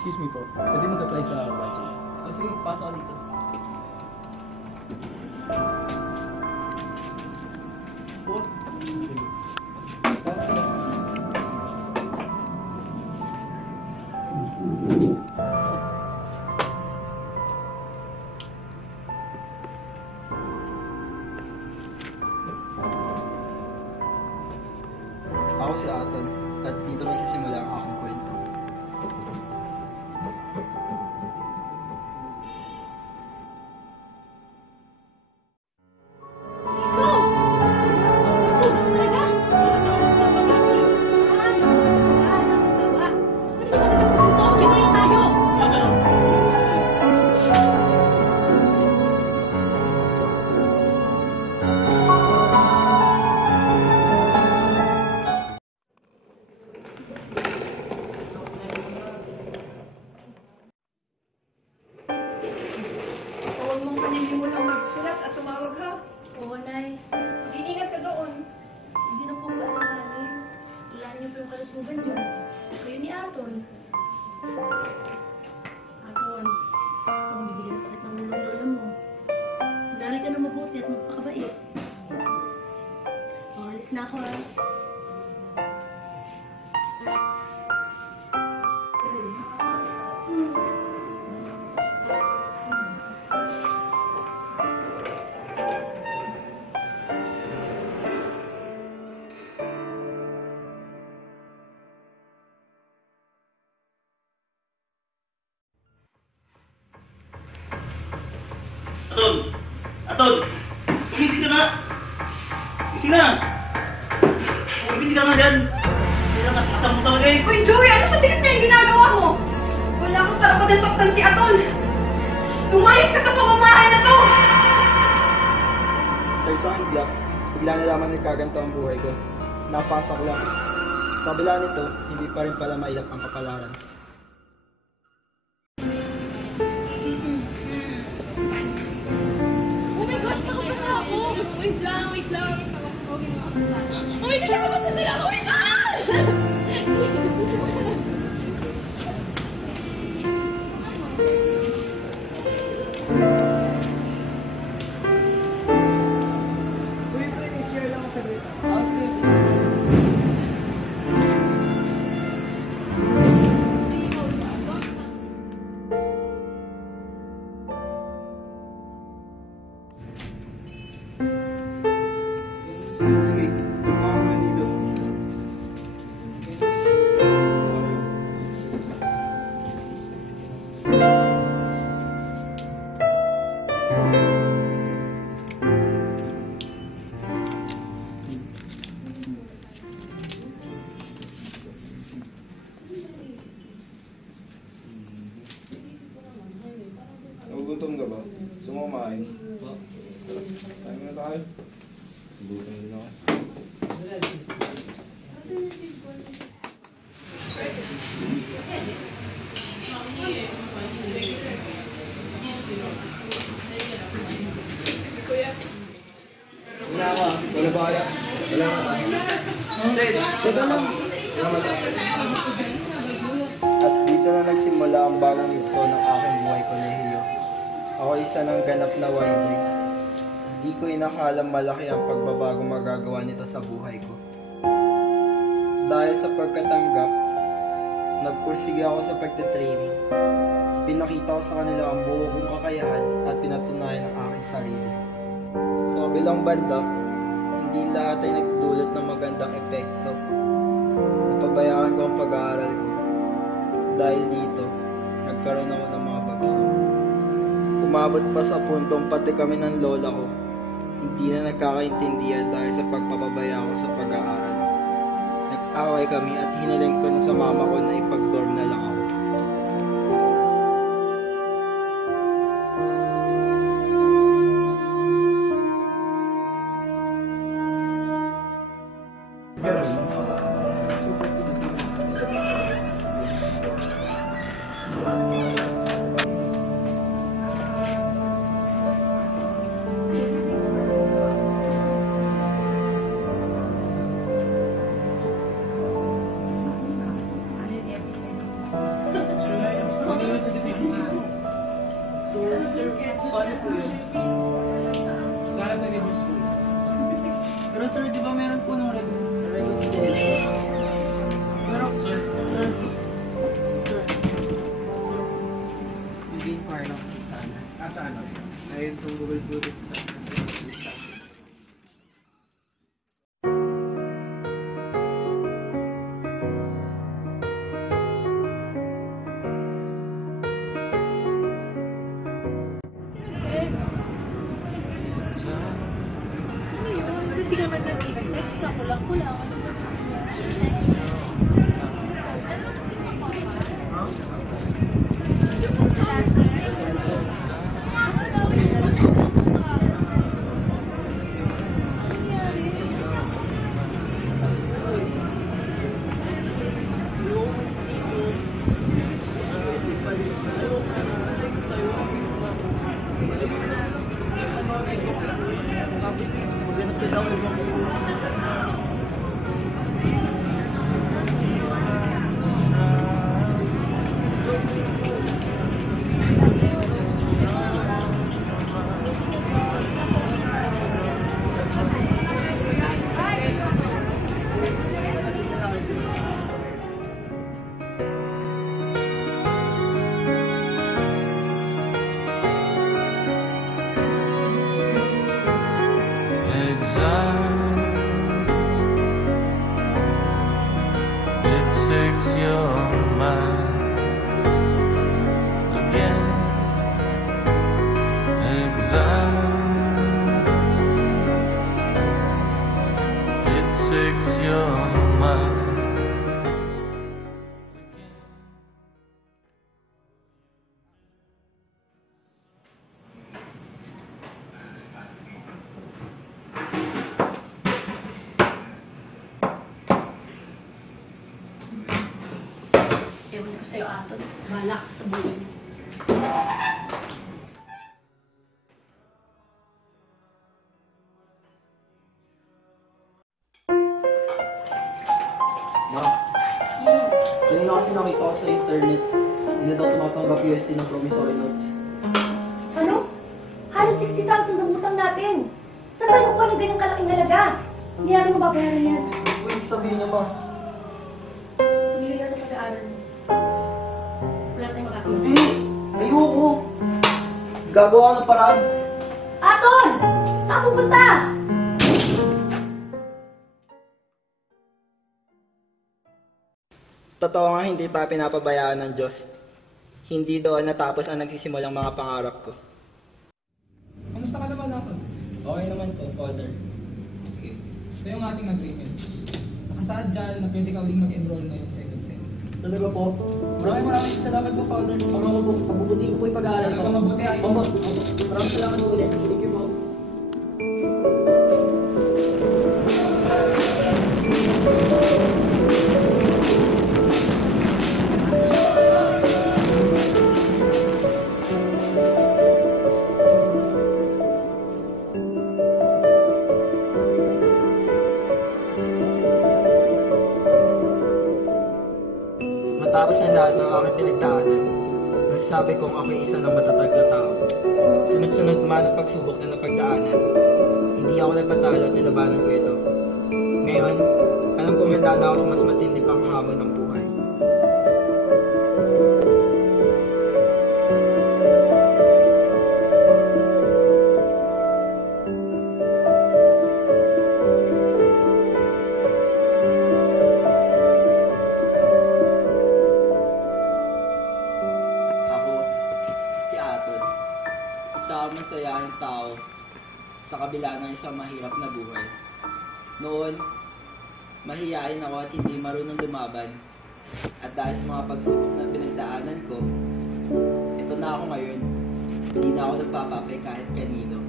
Excuse me po, pwede mag-apply sa YG? O sige, pasok ka dito. Po? Ako si Aton, at dito nagsisimula ang aking kwento. Huwag mong paninimulang magsulat at tumawag ha. Oo, Nay. Mag-iingat ka doon. Hindi na po kailanganin. Iyan niyo po yung kalusugan niyo. Kayo ni Aton. Aton, kung bibigyan ng sakit ng ulo ng lola mo, mag-aaral ka na mabuti at magpakabait. Alis na ako, ha. Aton! Aton! Gising ka na! Gising na! Gising ka na dyan! Kaya nakakatang mo talaga eh! Uy, Joey! Ano sa tingin niya yung ginagawa mo? Wala akong karapatan saktan si Aton. Lumayas ka sa pamamahay na to! Sa isang iglap, bigla na lamang nagkaganto ang buhay ko. Napasa ko lang. Sa kabila nito, hindi pa rin pala mailap ang kapalaran. Oh my gosh! Nakapag na ako! Wait lang, wait lang. Oh my gosh! Nakapag na ako! Wait lang! Uy, pwede share lang sa grita. Sige. Sige, ako na dito. Nagugutom ka ba? Gusto mo kumain? Sarap. Kain muna tayo. Nagugutom din ako. Wala ka. Wala ba kaya? Wala ka tayo. Sige lang. Salamat tayo. At dito na nagsimula ang bagong yugto ng aking buhay kolehiyo. Ako isa ng ganap na YG. Di ko inakalang malaki ang pagbabago magagawa nito sa buhay ko. Dahil sa pagkatanggap, nagpursige ako sa pagtitraining. Pinakita ko sa kanila ang buo kong kakayahan at pinatunayan ang aking sarili. Sa kabilang banda, hindi lahat ay nagdulot ng magandang epekto. Napabayaan ko ang pag-aaral ko. Dahil dito, nagkaroon ako ng mga bagsak. Umabot pa sa puntong pati kami ng lola ko, hindi na nagkakaintindihan dahil sa pagpapabaya ko sa pag-aaral. Nag-away kami at hinaling ko na sa mama ko na ipag-dorm na lang ako. Paano po yun? Naghanap ng libre school. Pero sir, di ba meron po nung reconsideration? Pero, sir, Hindi far lang sana. Saan? Ayun itong Google Bluetooth sa Ano yun? Hindi ka naman nag-text ako lang. Ano ba Ewan ko sa'yo, Aton. Balak sa buhay mo. Ma, kanina kasi nakita ko sa internet, hindi na daw tumatanggap UST ng promissory notes. Ano? Halos 60,000 ang utang natin. Saan tayo kukuha ng ganyang kalaking halaga? Hindi natin mababayaran yan. Uy, sabihin niyo ma. Tumili ka sa pag-aaral mo. Wala tayong makakita. Hindi! Ayoko! Gagawa ka ng paraan. Aton! Saan pupunta? Totoo nga hindi tayo pinapabayaan ng Diyos. Hindi doon natapos ang nagsisimulang mga pangarap ko. Kamusta ka naman natin? Okay naman po, Father. Sige. Ito yung ating agreement. Nakasaad dyan na pwede ka uling mag-enroll ngayong second sem. Talaga po? Maraming salamat po, Father. Pagbubutihin ko po yung pag-aaral ko. Talaga mabuti ay. Opo. Maraming salamat po ulit. Thank you po. Matapos ang lahat ng aking pinagdaanan, nasasabi kong ako'y isa ng matatag na tao. Sunod-sunod man ang pagsubok na napagdaanan, hindi ako nagpatalo at nilabanan ko ito. Ngayon, alam kong handa na ako sa mas matindi pang hamon ng buhay. Ako, si Aton, isang masayahing tao sa kabila ng isang mahirap na buhay. Noon, mahiyain ako at hindi marunong lumaban. At dahil sa mga pagsubok na pinagdaanan ko, ito na ako ngayon. Hindi na ako nagpapapay kahit kanino.